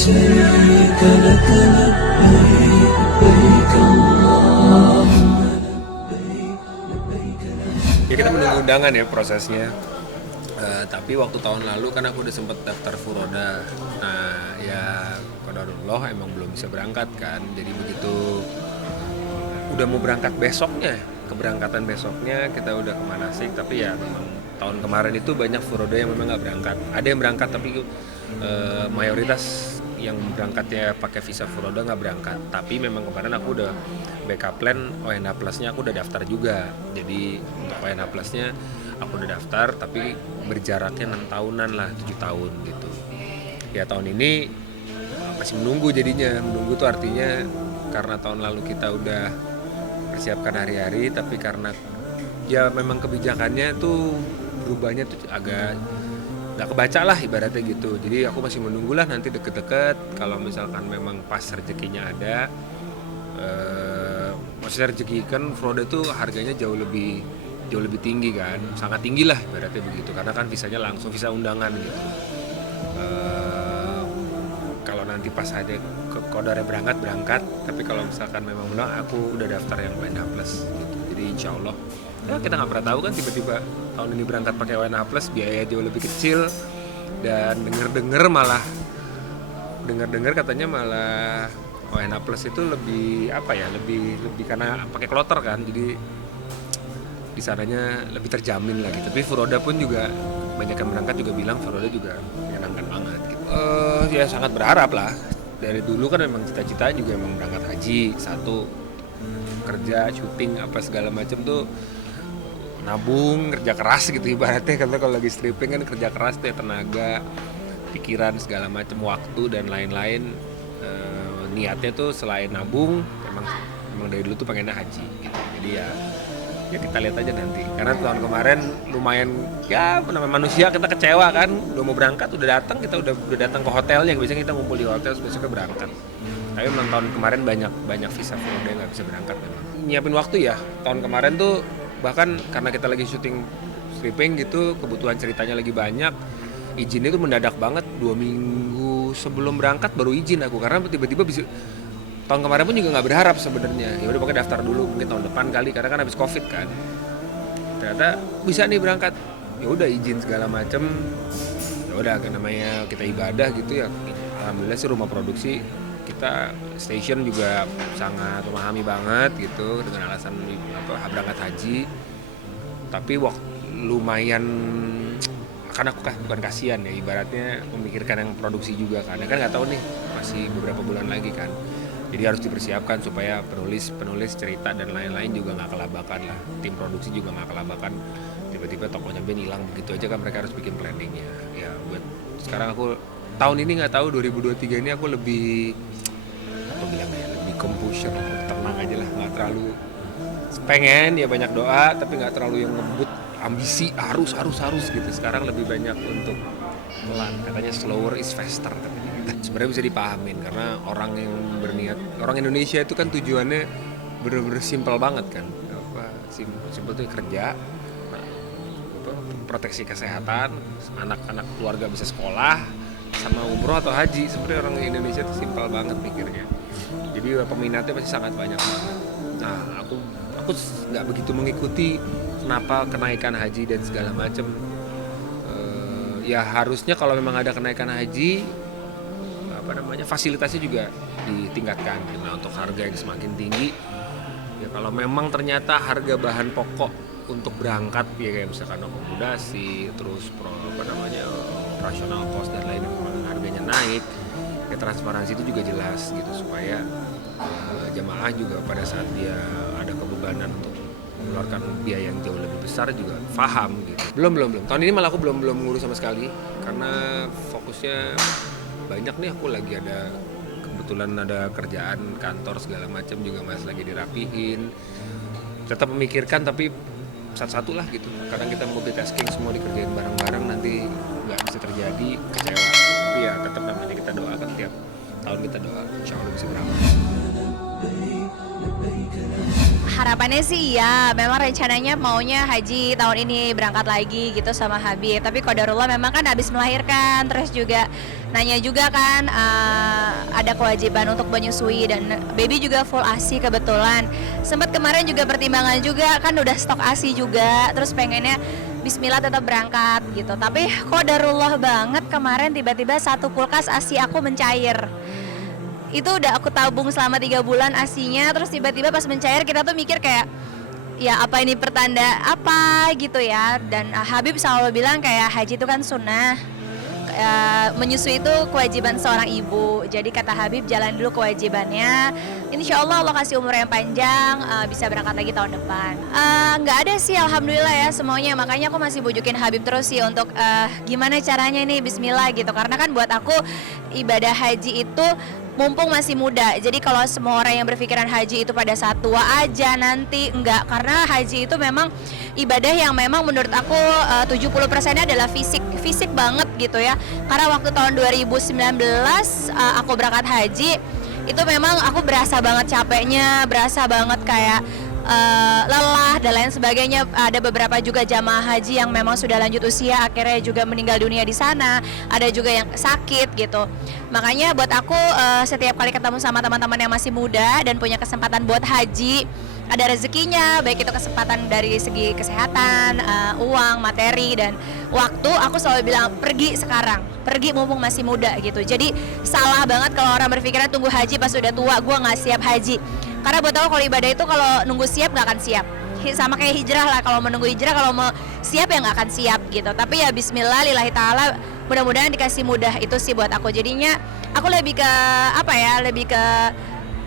شريك لك لبيك لبيك اللهم لبيك لبيك Ya kita menunggu undangan ya prosesnya. Tapi waktu tahun lalu kan aku udah sempet daftar Furoda. Nah ya qadarullah emang belum bisa berangkat kan. Jadi begitu udah mau berangkat besoknya, keberangkatan besoknya kita udah ke Manasik. Tapi ya memang tahun kemarin itu banyak Furoda yang memang nggak berangkat. Ada yang berangkat tapi mayoritas yang berangkatnya pakai visa Furoda nggak berangkat. Tapi memang kemarin aku udah backup plan ONH Plusnya aku udah daftar juga. Jadi untuk ONH Plusnya aku udah daftar tapi berjaraknya 6 tahunan lah, 7 tahun gitu. Ya tahun ini masih menunggu jadinya. Menunggu tuh artinya karena tahun lalu kita udah persiapkan hari-hari, tapi karena ya memang kebijakannya tuh berubahnya tuh agak nggak kebaca lah ibaratnya gitu. Jadi aku masih menunggu lah nanti deket-deket kalau misalkan memang pas rezekinya ada. Maksudnya rezeki kan Furoda tuh harganya jauh lebih tinggi kan, sangat tinggi lah ibaratnya begitu karena kan visanya langsung visa undangan gitu. Kalau nanti pas ada kodarnya berangkat, tapi kalau misalkan memang belum, aku udah daftar yang ONH Plus gitu. Jadi insya Allah ya kita nggak pernah tahu kan tiba-tiba tahun ini berangkat pakai ONH Plus biaya jauh lebih kecil dan dengar katanya malah ONH Plus itu lebih apa ya, lebih karena pakai kloter kan, jadi di sananya lebih terjamin lagi. Tapi Furoda pun juga banyak yang berangkat juga bilang Furoda juga menyenangkan banget gitu. Ya sangat berharap lah. Dari dulu kan memang cita-cita juga emang berangkat haji, satu kerja, syuting apa segala macam tuh nabung, kerja keras gitu ibaratnya, karena kalau lagi stripping kan kerja keras tuh ya, tenaga, pikiran segala macam, waktu dan lain-lain. Niatnya tuh selain nabung emang dari dulu tuh pengennya haji gitu. Jadi ya kita lihat aja nanti, karena tahun kemarin lumayan ya namanya manusia kita kecewa kan, udah mau berangkat udah datang ke hotelnya, biasanya kita ngumpul di hotel besoknya berangkat. Tapi memang tahun kemarin banyak visa Furoda yang nggak bisa berangkat memang. Nyiapin waktu ya, tahun kemarin tuh bahkan karena kita lagi syuting stripping gitu, kebutuhan ceritanya lagi banyak, izinnya tuh mendadak banget, 2 minggu sebelum berangkat baru izin aku, karena tiba-tiba bisa. Tahun kemarin pun juga nggak berharap sebenarnya, ya udah pakai daftar dulu mungkin tahun depan kali, karena kan habis covid kan. Ternyata bisa nih berangkat, ya udah izin segala macem, ya udah namanya kita ibadah gitu ya. Alhamdulillah sih rumah produksi kita station juga sangat memahami banget gitu dengan alasan berangkat haji. Tapi lumayan, karena aku bukan kasihan ya, ibaratnya memikirkan yang produksi juga kan nggak tahu nih masih beberapa bulan lagi kan. Jadi harus dipersiapkan supaya penulis cerita dan lain-lain juga nggak kelabakan lah. Tim produksi juga nggak kelabakan. Tiba-tiba tokonya band hilang begitu aja kan, mereka harus bikin planningnya. Ya buat sekarang aku tahun ini nggak tahu 2023 ini aku lebih lebih composure, tenang aja lah, nggak terlalu pengen ya banyak doa tapi nggak terlalu yang ngebut ambisi harus gitu. Sekarang lebih banyak untuk pelan, katanya slower is faster katanya. Sebenarnya bisa dipahamin karena orang yang berniat, orang Indonesia itu kan tujuannya bener-bener simpel banget kan, simpel tuh kerja, proteksi kesehatan, anak-anak keluarga bisa sekolah, sama umroh atau haji. Sebenarnya orang Indonesia itu simpel banget mikirnya, jadi peminatnya pasti sangat banyak banget. Nah aku nggak begitu mengikuti kenapa kenaikan haji dan segala macam. Ya harusnya kalau memang ada kenaikan haji, fasilitasnya juga ditingkatkan. Nah untuk harga yang semakin tinggi, ya kalau memang ternyata harga bahan pokok untuk berangkat ya kayak misalkan akomodasi, terus operasional cost dan lain, harganya naik, ya transparansi itu juga jelas gitu, supaya jemaah juga pada saat dia ada kebebanan untuk mengeluarkan biaya yang jauh lebih besar juga paham gitu. Belum. Tahun ini malah aku belum ngurus sama sekali karena fokusnya banyak nih, aku lagi kebetulan ada kerjaan kantor segala macam juga masih lagi dirapihin. Tetap memikirkan tapi satu-satu lah gitu. Kadang kita multitasking, semua dikerjain bareng-bareng, nanti nggak bisa terjadi, kecewa. Tapi ya tetap namanya kita doakan, tiap tahun kita doa insya Allah bisa berangkat. Harapannya sih ya, memang rencananya maunya haji tahun ini berangkat lagi gitu sama Habib. Tapi qadarullah memang kan habis melahirkan, terus juga nanya juga kan ada kewajiban untuk menyusui dan baby juga full ASI kebetulan. Sempat kemarin juga pertimbangan juga kan udah stok ASI juga, terus pengennya Bismillah tetap berangkat gitu. Tapi qadarullah banget kemarin tiba-tiba satu kulkas ASI aku mencair. Itu udah aku tabung selama 3 bulan ASInya, terus tiba-tiba pas mencair kita tuh mikir kayak ya apa ini pertanda apa gitu ya. Dan Habib selalu bilang kayak haji itu kan sunnah, menyusui itu kewajiban seorang ibu. Jadi kata Habib jalan dulu kewajibannya, insya Allah Allah kasih umur yang panjang, bisa berangkat lagi tahun depan. Nggak ada sih alhamdulillah ya semuanya, makanya aku masih bujukin Habib terus sih untuk gimana caranya nih bismillah gitu. Karena kan buat aku ibadah haji itu mumpung masih muda. Jadi kalau semua orang yang berpikiran haji itu pada saat tua aja nanti, enggak. Karena haji itu memang ibadah yang memang menurut aku 70%-nya adalah fisik banget gitu ya. Karena waktu tahun 2019 aku berangkat haji, itu memang aku berasa banget capeknya, berasa banget kayak lelah dan lain sebagainya. Ada beberapa juga jamaah haji yang memang sudah lanjut usia akhirnya juga meninggal dunia di sana, ada juga yang sakit gitu. Makanya buat aku setiap kali ketemu sama teman-teman yang masih muda dan punya kesempatan buat haji, ada rezekinya, baik itu kesempatan dari segi kesehatan, uang, materi, dan waktu, aku selalu bilang pergi sekarang, pergi mumpung masih muda gitu. Jadi salah banget kalau orang berpikiran tunggu haji pas udah tua, gue nggak siap haji. Karena buat aku kalau ibadah itu kalau nunggu siap nggak akan siap. Sama kayak hijrah lah, kalau menunggu hijrah, kalau mau siap ya nggak akan siap gitu. Tapi ya bismillah lillahi ta'ala, mudah-mudahan dikasih mudah, itu sih buat aku. Jadinya aku lebih ke apa ya, lebih ke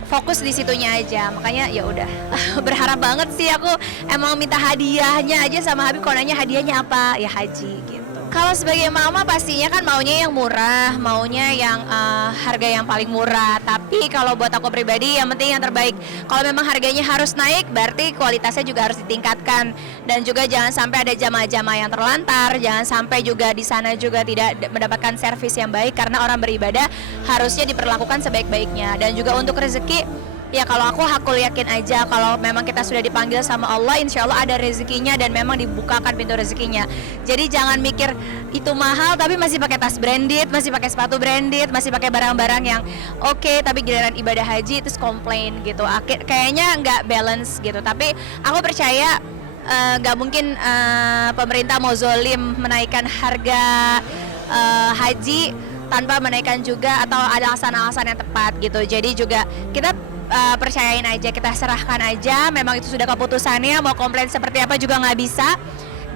fokus di situnya aja. Makanya ya udah berharap banget sih, aku emang minta hadiahnya aja sama Habib. Kalau nanya hadiahnya apa, ya haji gitu. Kalau sebagai mama pastinya kan maunya yang murah, maunya yang harga yang paling murah. Tapi kalau buat aku pribadi yang penting yang terbaik. Kalau memang harganya harus naik, berarti kualitasnya juga harus ditingkatkan. Dan juga jangan sampai ada jamaah-jamaah yang terlantar, jangan sampai juga di sana juga tidak mendapatkan servis yang baik. Karena orang beribadah harusnya diperlakukan sebaik-baiknya. Dan juga untuk rezeki, ya kalau aku yakin aja kalau memang kita sudah dipanggil sama Allah, insya Allah ada rezekinya dan memang dibukakan pintu rezekinya. Jadi jangan mikir itu mahal tapi masih pakai tas branded, masih pakai sepatu branded, masih pakai barang-barang yang oke, tapi giliran ibadah haji terus komplain gitu. Kayaknya nggak balance gitu. Tapi aku percaya nggak mungkin pemerintah mau zolim menaikkan harga haji tanpa menaikkan juga atau ada alasan-alasan yang tepat gitu. Jadi juga kita percayain aja, kita serahkan aja, memang itu sudah keputusannya, mau komplain seperti apa juga nggak bisa.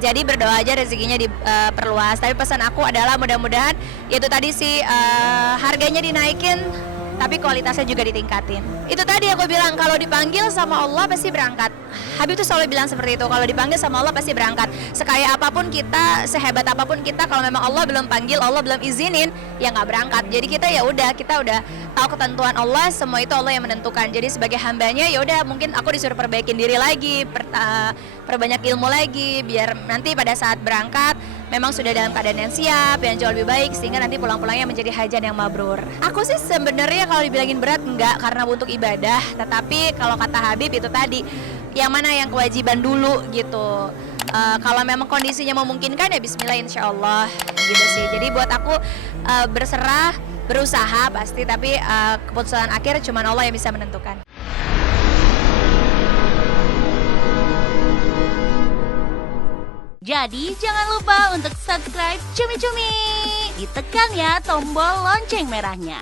Jadi berdoa aja rezekinya diperluas. Tapi pesan aku adalah mudah-mudahan itu tadi sih, harganya dinaikin tapi kualitasnya juga ditingkatin. Itu tadi aku bilang kalau dipanggil sama Allah pasti berangkat. Habib tuh selalu bilang seperti itu, kalau dipanggil sama Allah pasti berangkat. Sekaya apapun kita, sehebat apapun kita, kalau memang Allah belum panggil, Allah belum izinin, ya nggak berangkat. Jadi kita ya udah, kita udah tahu ketentuan Allah, semua itu Allah yang menentukan. Jadi sebagai hambanya ya udah, mungkin aku disuruh perbaikin diri lagi, perbanyak ilmu lagi, biar nanti pada saat berangkat memang sudah dalam keadaan yang siap, yang jauh lebih baik, sehingga nanti pulang-pulangnya menjadi hajan yang mabrur. Aku sih sebenarnya kalau dibilangin berat enggak, karena untuk ibadah. Tetapi kalau kata Habib itu tadi, yang mana yang kewajiban dulu gitu. Kalau memang kondisinya memungkinkan ya bismillah insya Allah gitu sih. Jadi buat aku berserah, berusaha pasti, tapi keputusan akhir cuma Allah yang bisa menentukan. Jadi jangan lupa untuk subscribe Cumi Cumi. Ditekan ya tombol lonceng merahnya.